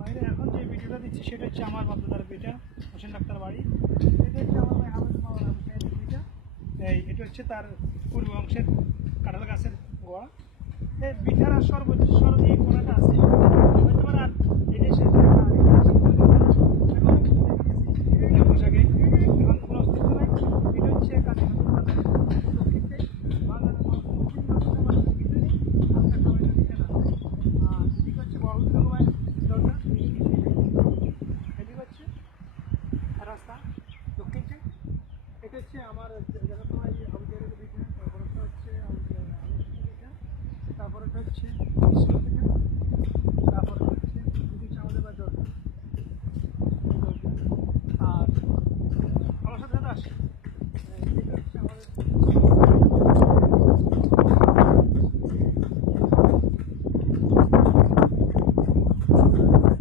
বাইরে এখন যে ভিডিওটা দিচ্ছি সেটা হচ্ছে আমার বাপদাদার বেটা হোসেন ডাক্তার বাড়ি। এটা হচ্ছে আমার ভাই হামিদ মাওলানা সাহেবের বেটা। এটা হচ্ছে তার পূর্ব অংশের কাঁঠাল গাছের গোড়া। এই বিঠার আর সর্বোচ্চ এই কোনাটা আছে আর এটা শেষ পোশাকে এখন কোনো অস্তিত্ব নাই। এটা হচ্ছে কাছে রাস্তা দক্ষিণে। এটা হচ্ছে আমার জগৎমাই আবুদের দিকে, তারপরটা হচ্ছে তারপরটা হচ্ছে তারপরে হচ্ছে আমাদের বাজার। আর আমার সাথে সাথে আসে এটা হচ্ছে আমাদের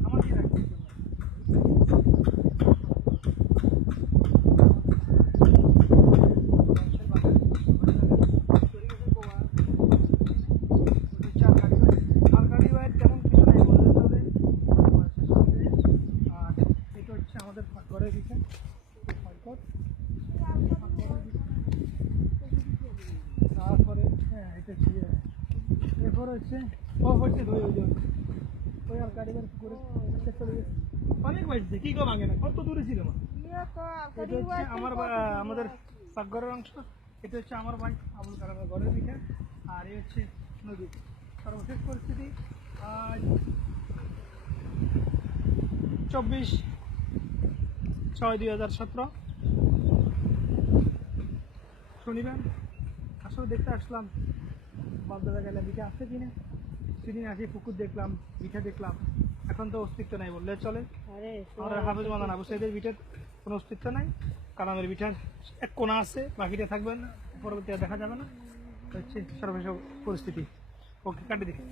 আমার কি রাখতে আমাদের ঘরের দিকে তারপরে হ্যাঁ এটা এরপর হচ্ছে হচ্ছে ওই আর গাড়ি করে চলে গেছে অনেক বাড়িতে কি গো ভাঙে না কত দূরে ছিল মা। এটা হচ্ছে আমাদের পাকঘরের অংশ। এটা হচ্ছে আমার ভাই আবুল কালামের ঘরের দিকে। আর এই হচ্ছে নদী। সর্বশেষ পরিস্থিতি আজ 24/6/2017 শনিবার। আসলে দেখতে আসলাম বাগদাদা গেলে বিঠা আসছে কিনা। সেদিন আসি পুকুর দেখলাম, বিঠা দেখলাম, এখন তো অস্তিত্ব নাই বললে চলে। আমরা হাফিজ মাওলানা আবু সাইদের বিঠার কোনো অস্তিত্ব নাই। কালামের বিঠার এক কোণা আছে, বাকিটা থাকবে না, পরবর্তীতে দেখা যাবে না। হচ্ছে সর্বশেষ পরিস্থিতি। ওকে কাটি দেখি।